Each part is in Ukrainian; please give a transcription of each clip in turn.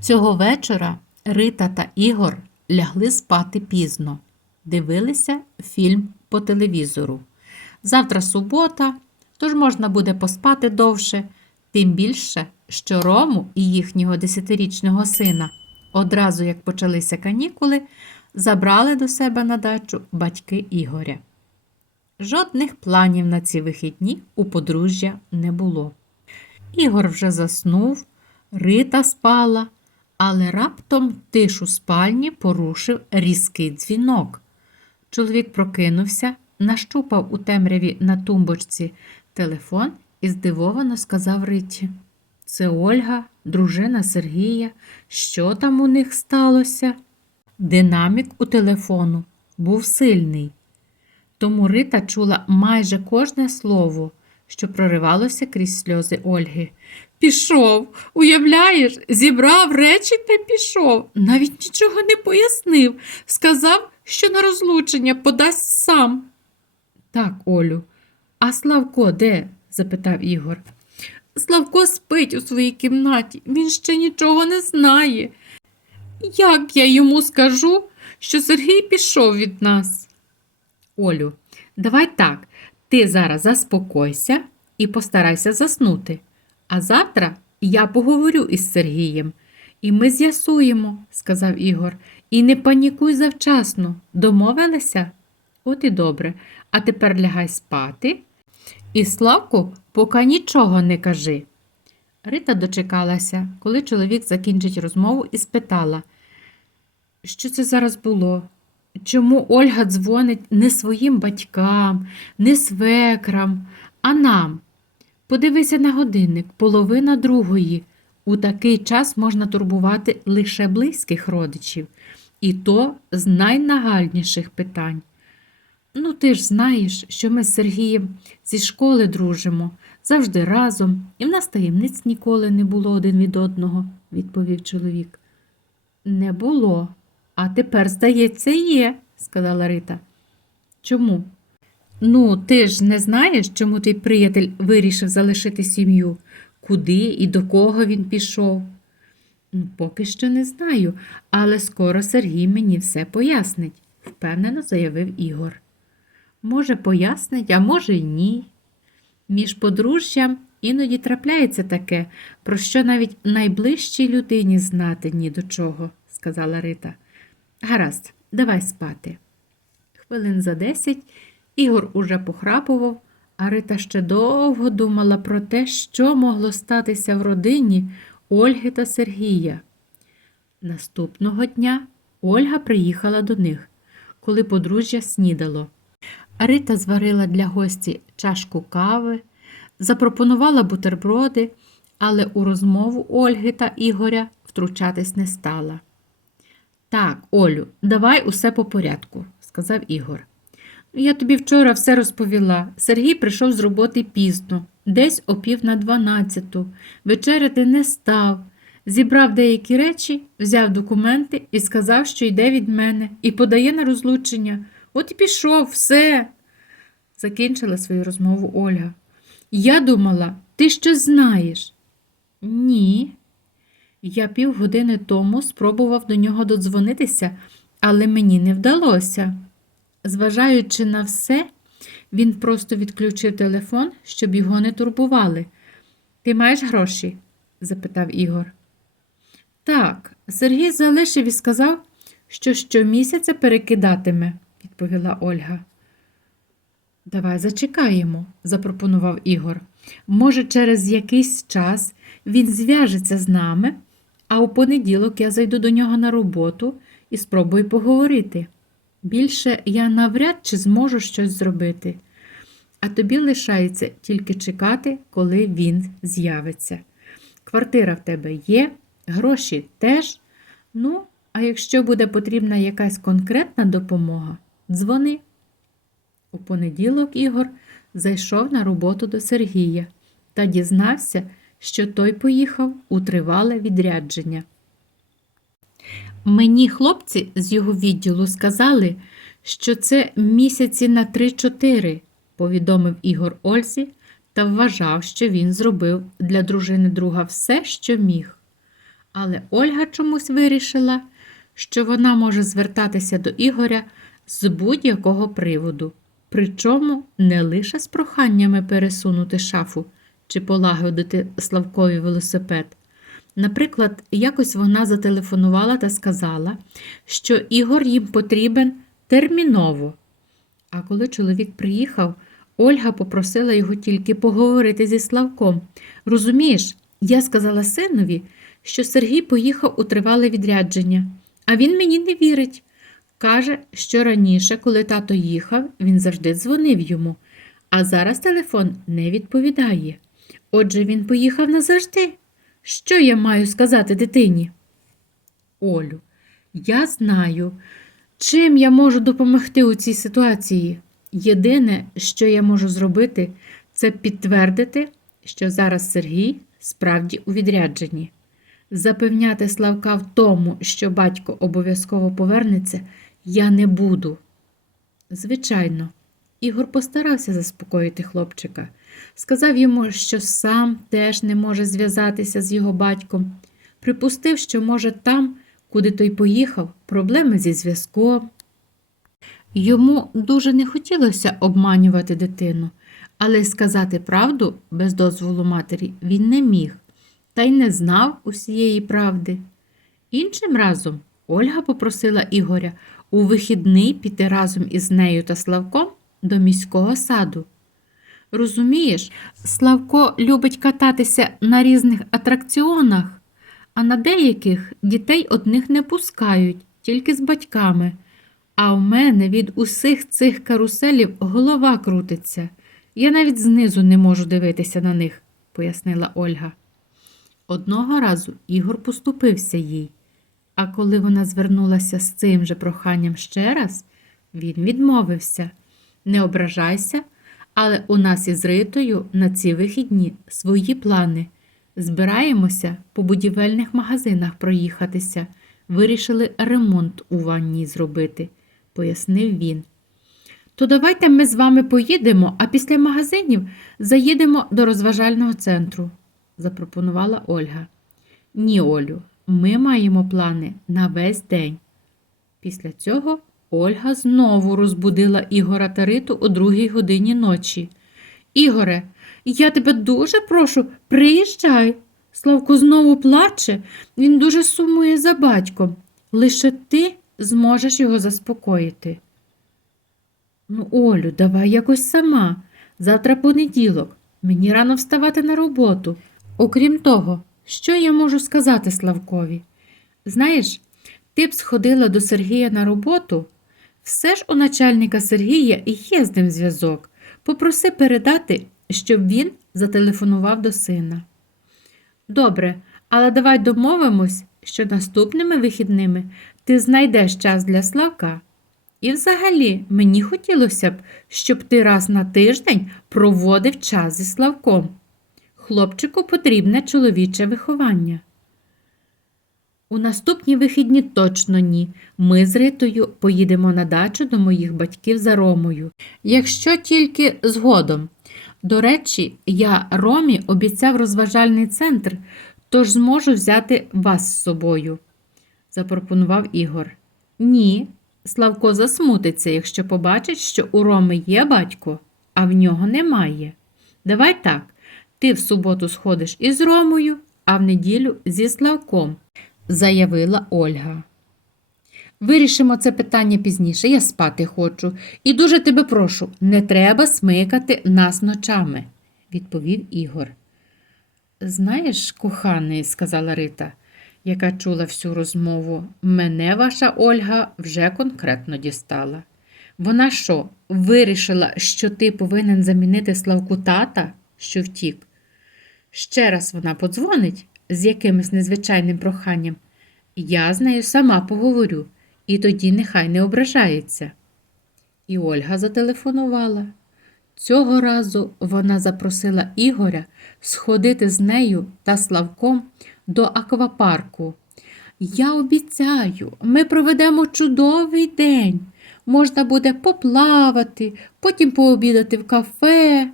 Цього вечора Рита та Ігор лягли спати пізно, дивилися фільм по телевізору. Завтра субота, тож можна буде поспати довше, тим більше, що Рому і їхнього десятирічного сина одразу як почалися канікули, забрали до себе на дачу батьки Ігоря. Жодних планів на ці вихідні у подружжя не було. Ігор вже заснув, Рита спала, але раптом тишу спальні порушив різкий дзвінок. Чоловік прокинувся, нащупав у темряві на тумбочці телефон і здивовано сказав Риті. Це Ольга, дружина Сергія. Що там у них сталося? Динамік у телефону був сильний. Тому Рита чула майже кожне слово, що проривалося крізь сльози Ольги. Пішов, уявляєш, зібрав речі та пішов. Навіть нічого не пояснив. Сказав, що на розлучення подасть сам. Так, Олю, а Славко де? запитав Ігор. Славко спить у своїй кімнаті, він ще нічого не знає. Як я йому скажу, що Сергій пішов від нас? Олю, давай так. Ти зараз заспокойся і постарайся заснути. А завтра я поговорю із Сергієм, і ми з'ясуємо, сказав Ігор. І не панікуй завчасно. Домовилися? От і добре. А тепер лягай спати. І Славку поки нічого не кажи. Рита дочекалася, коли чоловік закінчить розмову, і спитала, що це зараз було? Чому Ольга дзвонить не своїм батькам, не свекрам, а нам? Подивися на годинник, половина другої. У такий час можна турбувати лише близьких родичів, і то з найнагальніших питань. Ну, ти ж знаєш, що ми з Сергієм зі школи дружимо, завжди разом, і в нас таємниць ніколи не було один від одного, відповів чоловік. Не було, а тепер, здається, є, сказала Рита. Чому? Ну, ти ж не знаєш, чому твій приятель вирішив залишити сім'ю, куди і до кого він пішов? «Ну, Поки що не знаю, але скоро Сергій мені все пояснить, впевнено заявив Ігор. Може, пояснить, а може, й ні. Між подружжям іноді трапляється таке, про що навіть найближчій людині знати ні до чого, сказала Рита. Гаразд, давай спати. Хвилин за десять Ігор уже похрапував, а Рита ще довго думала про те, що могло статися в родині Ольги та Сергія. Наступного дня Ольга приїхала до них, коли подружжя снідало. Рита зварила для гості чашку кави, запропонувала бутерброди, але у розмову Ольги та Ігоря втручатись не стала. Так, Олю, давай усе по порядку, сказав Ігор. Я тобі вчора все розповіла. Сергій прийшов з роботи пізно, десь о пів на дванадцяту. Вечеряти не став. Зібрав деякі речі, взяв документи і сказав, що йде від мене, і подає на розлучення. От і пішов, все. Закінчила свою розмову Ольга. Я думала, ти щось знаєш. Ні. Я півгодини тому спробував до нього додзвонитися, але мені не вдалося. Зважаючи на все, він просто відключив телефон, щоб його не турбували. Ти маєш гроші? запитав Ігор. Так, Сергій залишив і сказав, що щомісяця перекидатиме, відповіла Ольга. Давай зачекаємо, запропонував Ігор. Може, через якийсь час він зв'яжеться з нами, а у понеділок я зайду до нього на роботу і спробую поговорити. Більше я навряд чи зможу щось зробити, а тобі лишається тільки чекати, коли він з'явиться. Квартира в тебе є, гроші теж. Ну, а якщо буде потрібна якась конкретна допомога, дзвони. У понеділок Ігор зайшов на роботу до Сергія та дізнався, що той поїхав у тривале відрядження. Мені хлопці з його відділу сказали, що це місяці на 3-4, повідомив Ігор Ользі та вважав, що він зробив для дружини друга все, що міг. Але Ольга чомусь вирішила, що вона може звертатися до Ігоря з будь-якого приводу, причому не лише з проханнями пересунути шафу чи полагодити Славкові велосипед. Наприклад, якось вона зателефонувала та сказала, що Ігор їм потрібен терміново. А коли чоловік приїхав, Ольга попросила його тільки поговорити зі Славком. Розумієш, я сказала синові, що Сергій поїхав у тривале відрядження, а він мені не вірить. Каже, що раніше, коли тато їхав, він завжди дзвонив йому, а зараз телефон не відповідає. Отже, він поїхав назавжди. Що я маю сказати дитині? Олю, я знаю, чим я можу допомогти у цій ситуації. Єдине, що я можу зробити, це підтвердити, що зараз Сергій справді у відрядженні. Запевняти Славка в тому, що батько обов'язково повернеться, я не буду. Звичайно, Ігор постарався заспокоїти хлопчика. Сказав йому, що сам теж не може зв'язатися з його батьком. Припустив, що, може, там, куди той поїхав, проблеми зі зв'язком. Йому дуже не хотілося обманювати дитину, але сказати правду без дозволу матері він не міг та й не знав усієї правди. Іншим разом Ольга попросила Ігоря у вихідний піти разом із нею та Славком до міського саду. Розумієш, Славко любить кататися на різних атракціонах, а на деяких дітей одних не пускають, тільки з батьками. А в мене від усіх цих каруселів голова крутиться. Я навіть знизу не можу дивитися на них, пояснила Ольга. Одного разу Ігор поступився їй, а коли вона звернулася з цим же проханням ще раз, він відмовився. Не ображайся, але у нас із Ритою на ці вихідні свої плани. Збираємося по будівельних магазинах проїхатися. Вирішили ремонт у ванні зробити, пояснив він. То давайте ми з вами поїдемо, а після магазинів заїдемо до розважального центру, запропонувала Ольга. Ні, Олю, ми маємо плани на весь день. Після цього Ольга знову розбудила Ігора та Риту о другій годині ночі. Ігоре, я тебе дуже прошу, приїжджай. Славко знову плаче, він дуже сумує за батьком. Лише ти зможеш його заспокоїти. Ну, Олю, давай якось сама. Завтра понеділок. Мені рано вставати на роботу. Окрім того, що я можу сказати Славкові? Знаєш, ти б сходила до Сергія на роботу. Все ж у начальника Сергія є з ним зв'язок. Попроси передати, щоб він зателефонував до сина. Добре, але давай домовимось, що наступними вихідними ти знайдеш час для Славка. І взагалі мені хотілося б, щоб ти раз на тиждень проводив час зі Славком. Хлопчику потрібне чоловіче виховання. У наступні вихідні точно ні. Ми з Ритою поїдемо на дачу до моїх батьків за Ромою. Якщо тільки згодом. До речі, я Ромі обіцяв розважальний центр, тож зможу взяти вас з собою, запропонував Ігор. Ні, Славко засмутиться, якщо побачить, що у Роми є батько, а в нього немає. Давай так, ти в суботу сходиш із Ромою, а в неділю зі Славком, заявила Ольга. Вирішимо це питання пізніше, я спати хочу. І дуже тебе прошу, не треба смикати нас ночами, відповів Ігор. Знаєш, коханий, сказала Рита, яка чула всю розмову, мене ваша Ольга вже конкретно дістала. Вона що, вирішила, що ти повинен замінити Славку тата, що втік? Ще раз вона подзвонить з якимось незвичайним проханням. Я з нею сама поговорю, і тоді нехай не ображається. І Ольга зателефонувала. Цього разу вона запросила Ігоря сходити з нею та Славком до аквапарку. Я обіцяю, ми проведемо чудовий день. Можна буде поплавати, потім пообідати в кафе.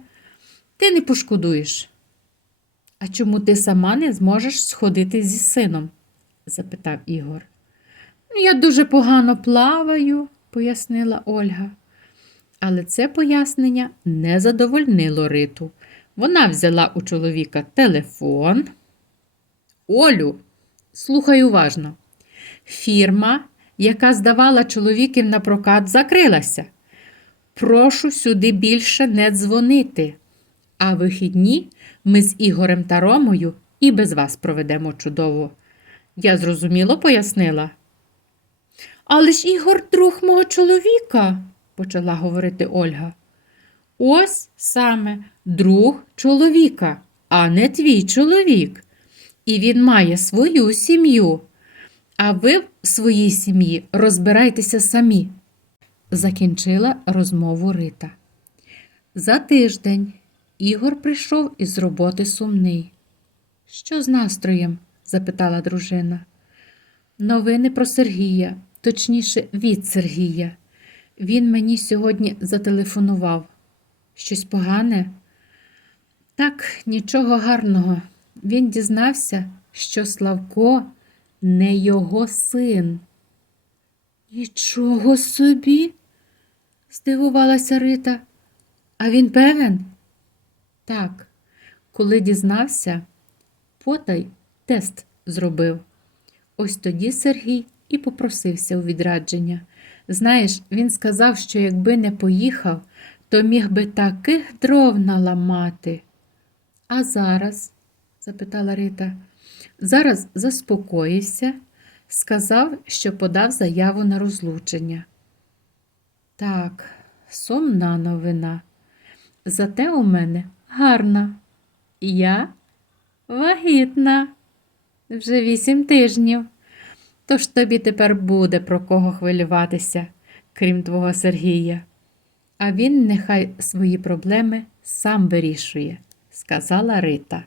Ти не пошкодуєш. А чому ти сама не зможеш сходити зі сином? запитав Ігор. «Ну, Я дуже погано плаваю, пояснила Ольга. Але це пояснення не задовольнило Риту. Вона взяла у чоловіка телефон. Олю, слухай уважно. Фірма, яка здавала чоловіків на прокат, закрилася. Прошу сюди більше не дзвонити. А вихідні ми з Ігорем та Ромою і без вас проведемо чудово. Я зрозуміло пояснила. Але ж Ігор друг мого чоловіка, почала говорити Ольга. Ось саме друг чоловіка, а не твій чоловік. І він має свою сім'ю. А ви в своїй сім'ї розбирайтеся самі. Закінчила розмову Рита. За тиждень Ігор прийшов із роботи сумний. Що з настроєм? запитала дружина. Новини про Сергія, точніше, від Сергія. Він мені сьогодні зателефонував. Щось погане? Так, нічого гарного. Він дізнався, що Славко не його син. Нічого собі, здивувалася Рита. А він певен? Так, коли дізнався, потай тест зробив. Ось тоді Сергій і попросився у відрадження. Знаєш, він сказав, що якби не поїхав, то міг би таких дров наламати. А зараз? запитала Рита. Зараз заспокоївся, сказав, що подав заяву на розлучення. Так, сумна новина. Зате у мене гарна. Я вагітна. Вже вісім тижнів. Тож тобі тепер буде про кого хвилюватися, крім твого Сергія. А він нехай свої проблеми сам вирішує, сказала Рита.